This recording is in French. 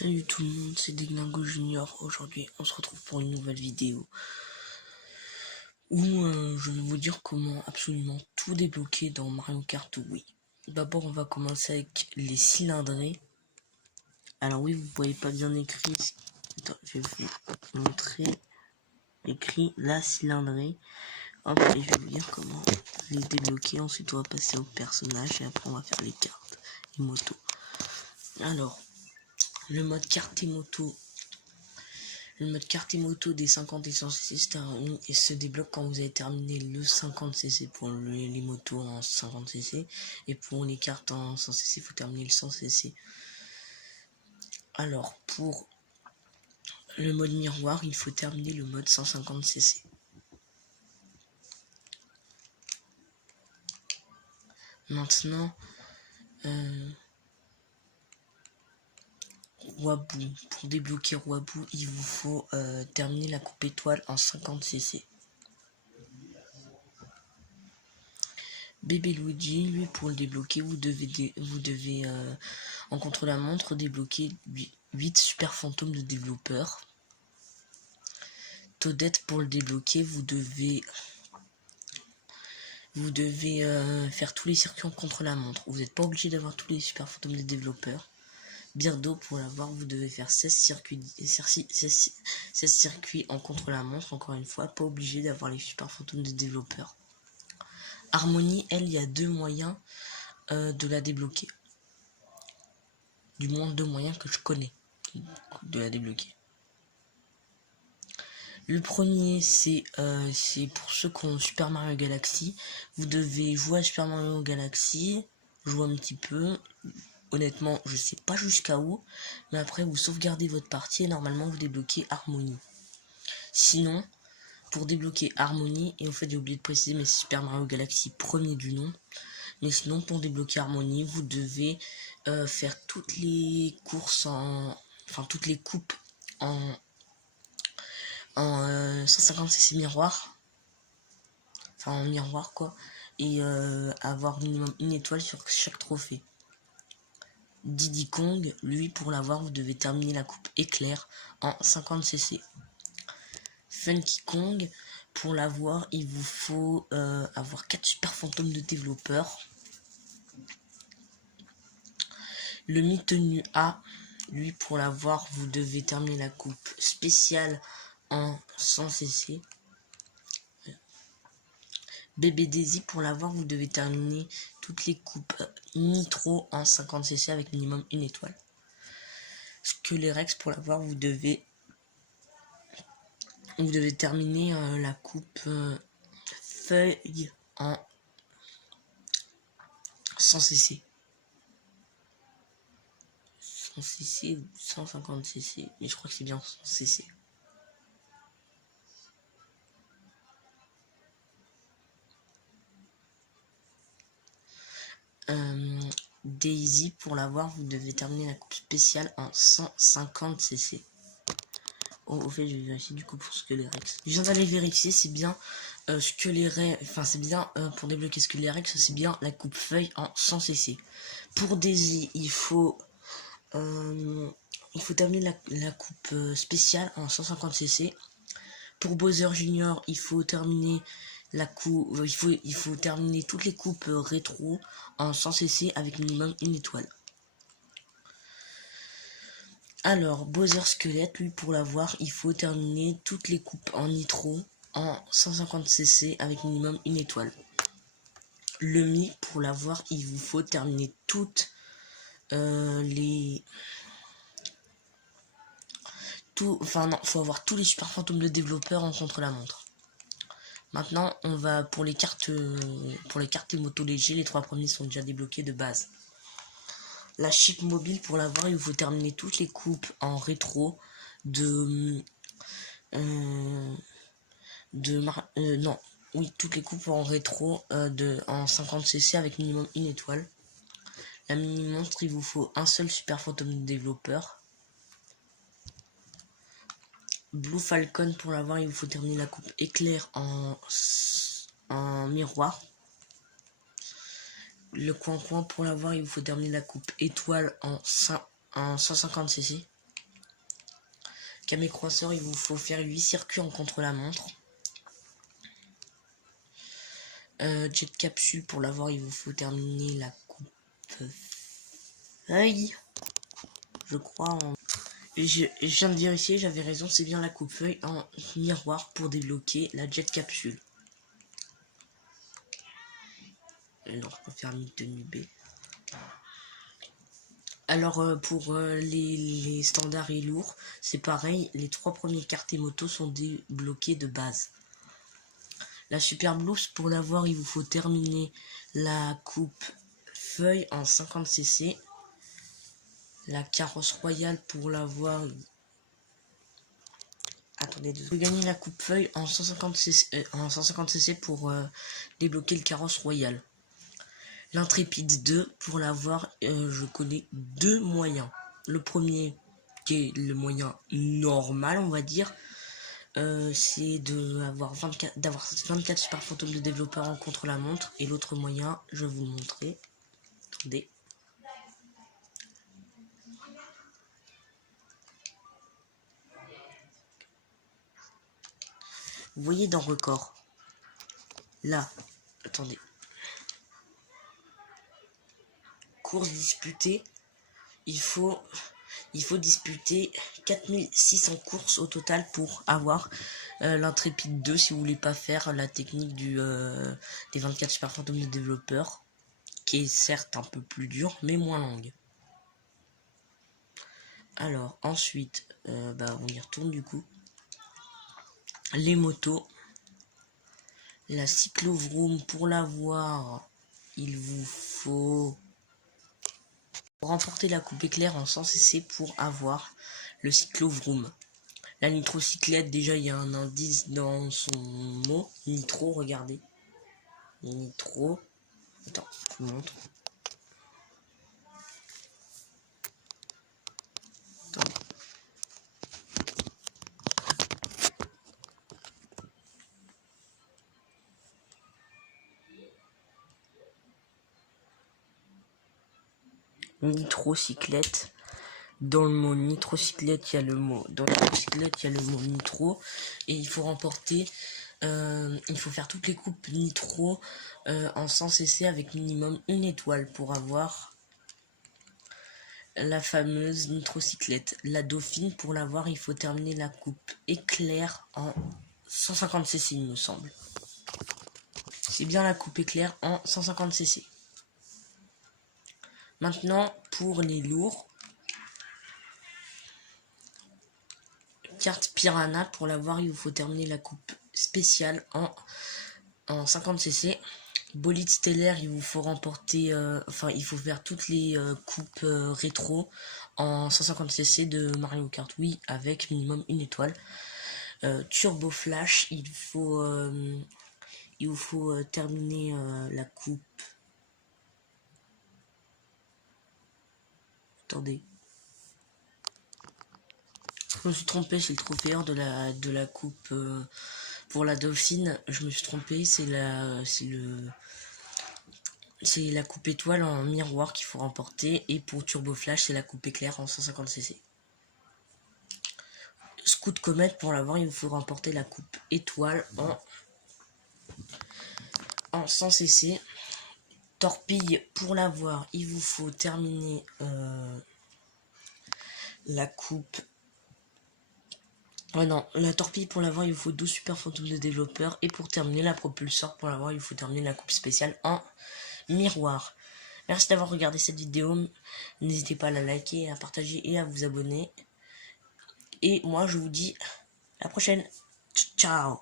Salut tout le monde, c'est Deglingo Junior. Aujourd'hui, on se retrouve pour une nouvelle vidéo où je vais vous dire comment absolument tout débloquer dans Mario Kart Wii. D'abord, on va commencer avec les cylindrées. Alors oui, vous voyez pas bien écrit. Attends, je vais vous montrer. Écrit la cylindrée. Hop, et je vais vous dire comment les débloquer. Ensuite, on va passer au personnage et après, on va faire les cartes et motos. Alors, le mode carte et moto. Le mode carte et moto des 50 et 100cc et se débloque quand vous avez terminé le 50cc pour les motos en 50cc et pour les cartes en 100cc, il faut terminer le 100cc. Alors pour le mode miroir, il faut terminer le mode 150cc. Maintenant, Wabou. Pour débloquer Wabou, il vous faut terminer la coupe étoile en 50cc. Bébé Luigi, lui, pour le débloquer, vous devez en contre-la-montre débloquer 8 super fantômes de développeurs. Toadette, pour le débloquer, vous devez faire tous les circuits en contre-la-montre. Vous n'êtes pas obligé d'avoir tous les super fantômes de développeurs. Birdo, pour l'avoir, vous devez faire 16 circuits en contre-la-montre. Encore une fois, pas obligé d'avoir les super fantômes de développeurs. Harmonie, elle, il y a deux moyens de la débloquer. Du moins deux moyens que je connais de la débloquer. Le premier, c'est pour ceux qui ont Super Mario Galaxy. Vous devez jouer à Super Mario Galaxy, jouer un petit peu. Honnêtement, je sais pas jusqu'à où, mais après vous sauvegardez votre partie et normalement vous débloquez Harmonie. Sinon, pour débloquer Harmonie, et en fait j'ai oublié de préciser, mais c'est Super Mario Galaxy premier du nom. Mais sinon, pour débloquer Harmonie, vous devez faire toutes les courses toutes les coupes en 150cc miroir. Enfin, en miroir, quoi. Et avoir minimum une étoile sur chaque trophée. Diddy Kong, lui, pour l'avoir, vous devez terminer la coupe éclair en 50cc. Funky Kong, pour l'avoir, il vous faut avoir 4 super fantômes de développeurs. Le Mi-Tenu A, lui, pour l'avoir, vous devez terminer la coupe spéciale en 100cc. Bébé Daisy, pour l'avoir, vous devez terminer toutes les coupes nitro en 50cc avec minimum une étoile. Skelerex, pour l'avoir, vous devez terminer la coupe feuille en 100cc. 100cc ou 150cc, mais je crois que c'est bien 100cc. Daisy, pour l'avoir, vous devez terminer la coupe spéciale en 150cc. Au fait, je vais vérifier du coup pour Skelerex. Je viens d'aller vérifier, c'est bien pour débloquer Skelerex, c'est bien la coupe feuille en 100cc. Pour Daisy, il faut terminer la coupe spéciale en 150cc. Pour Bowser Junior, il faut terminer il faut terminer toutes les coupes rétro en 100cc avec minimum une étoile. Alors, Bowser Squelette, lui, pour l'avoir, il faut terminer toutes les coupes en nitro en 150cc avec minimum une étoile. Le Mi, pour l'avoir, il vous faut terminer toutes faut avoir tous les super fantômes de développeurs en contre-la-montre. Maintenant, on va pour les cartes et motos légers, les 3 premiers sont déjà débloqués de base. La chip mobile, pour l'avoir, il faut terminer toutes les coupes en rétro toutes les coupes en rétro en 50cc avec minimum une étoile. La mini monstre, il vous faut un seul super fantôme de développeur. Blue Falcon, pour l'avoir, il vous faut terminer la coupe éclair en miroir. Le coin-coin, pour l'avoir, il vous faut terminer la coupe étoile en 150cc. Camé croiseur, il vous faut faire 8 circuits en contre-la-montre. Jet capsule, pour l'avoir, il vous faut terminer la coupe feuille. Je crois en... Je viens de vérifier, j'avais raison, c'est bien la coupe feuille en miroir pour débloquer la jet capsule. Non, je peux faire une tenue B. Alors pour les standards et lourds, c'est pareil, les 3 premiers cartes et motos sont débloqués de base. La super blouse, pour l'avoir, il vous faut terminer la coupe feuille en 50 cc. La carrosse royale, pour l'avoir... Attendez, vous gagnez la coupe feuille en 150 cc pour débloquer le carrosse royal. L'intrépide 2, pour l'avoir, je connais 2 moyens. Le premier, qui est le moyen normal, on va dire, c'est d'avoir 24 super fantômes de développeurs en contre-la-montre. Et l'autre moyen, je vais vous le montrer. Attendez. Vous voyez dans record. Là, attendez. Course disputée. Il faut disputer 4600 courses au total pour avoir l'intrépide 2 si vous voulez pas faire la technique des 24 super fantômes de développeurs, qui est certes un peu plus dur mais moins longue. Alors ensuite, on y retourne du coup. Les motos. La cyclovroom, pour l'avoir, il vous faut remporter la coupe éclair en 100 cc pour avoir le cyclovroom. La nitrocyclette, déjà il y a un indice dans son mot. Nitro, regardez. Nitro. Attends, je vous montre. Attendez. Nitrocyclette. Dans le mot nitrocyclette, il y a le mot. Dans la nitrocyclette, il y a le mot nitro. Et il faut remporter. Il faut faire toutes les coupes nitro en 100 cc avec minimum 1 étoile pour avoir la fameuse nitrocyclette. La dauphine, pour l'avoir, il faut terminer la coupe éclair en 150 cc, il me semble. C'est bien la coupe éclair en 150 cc. Maintenant, pour les lourds. Carte Piranha, pour l'avoir, il vous faut terminer la coupe spéciale en 50 cc. Bolide stellaire, il vous faut remporter, il faut faire toutes les coupes rétro en 150 cc de Mario Kart Wii avec minimum 1 étoile. Turbo Flash, il vous faut terminer la coupe. Attendez. Je me suis trompé, c'est le troféeur de la coupe pour la dauphine. Je me suis trompé, c'est la coupe étoile en miroir qu'il faut remporter. Et pour Turbo Flash, c'est la coupe éclair en 150 cc. Scout Comet, pour l'avoir, il vous faut remporter la coupe étoile en 100 cc. Torpille, pour l'avoir, il vous faut terminer la coupe. Non, la torpille, pour l'avoir, il vous faut 12 super fantômes de développeurs. Et pour terminer la propulseur, pour l'avoir, il vous faut terminer la coupe spéciale en miroir. Merci d'avoir regardé cette vidéo. N'hésitez pas à la liker, à partager et à vous abonner. Et moi, je vous dis à la prochaine. Ciao.